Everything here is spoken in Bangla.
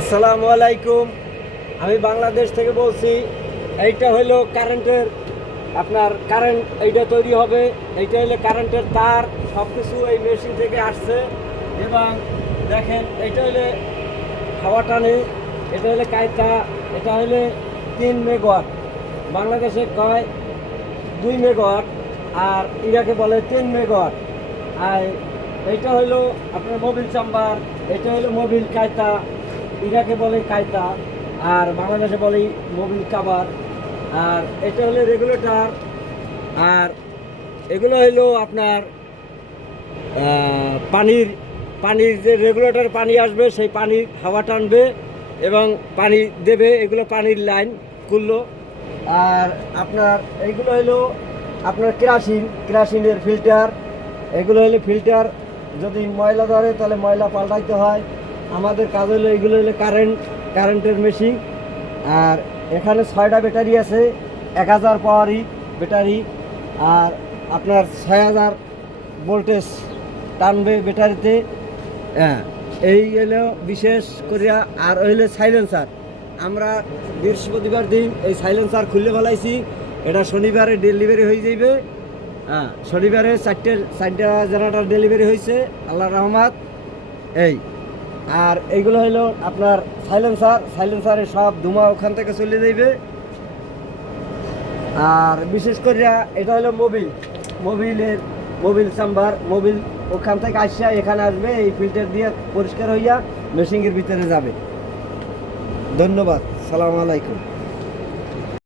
আসসালামু আলাইকুম। আমি বাংলাদেশ থেকে বলছি। এইটা হলো কারেন্টের, আপনার কারেন্ট এইটা তৈরি হবে। এইটা হলো কারেন্টের তার, সব কিছু এই মেশিন থেকে আসছে। এবং দেখেন, এইটা হলে হাওয়া টানে, এটা হলে কায়তা, এটা হলে 3 মেগাওয়াট। বাংলাদেশে কয় 2 মেগাওয়াট, আর ইরাকে বলে 3 মেগাওয়াট। আর এইটা হলো আপনার মোবিল চাম্বার, এটা হলো মোবিল কায়তা, ইরাকে বলে কায়তা, আর বাংলাদেশে বলে মোবিল কাবার। আর এটা হলো রেগুলেটর। আর এগুলো হলো আপনার পানির পানির যে রেগুলেটর পানি আসবে, সেই পানির হাওয়া টানবে এবং পানি দেবে। এগুলো পানির লাইন খুললো। আর আপনার এইগুলো হলো আপনার কেরাসিনের ফিল্টার। এগুলো হলো ফিল্টার, যদি ময়লা ধরে তাহলে ময়লা পাল্টাইতে হয়। আমাদের কাজ হলো এগুলো হলো কারেন্টের মেশিন। আর এখানে 6টা ব্যাটারি আছে, 1000 পাওয়ারই ব্যাটারি। আর আপনার 6000 ভোল্টেজ টানবে ব্যাটারিতে। হ্যাঁ, এই হলো বিশেষ করিয়া। আর হইলো সাইলেন্সার। আমরা বৃহস্পতিবার দিন এই সাইলেন্সার খুললে ফেলাইছি। এটা শনিবারে ডেলিভারি হয়ে যাইবে। হ্যাঁ, শনিবারে 4টা জেনারেটর ডেলিভারি হয়েছে, আল্লাহ রহমত। এই আর এইগুলো হলো আপনার সাইলেন্সারের সব ধোঁয়া ওখান থেকে চলে যাইবে। আর বিশেষ করে এটা হলো মোবিল চাম্বার। মোবিল ওখান থেকে আসিয়া এখানে আসবে, এই ফিল্টার দিয়ে পরিষ্কার হইয়া মেশিনের ভিতরে যাবে। ধন্যবাদ। সালাম আলাইকুম।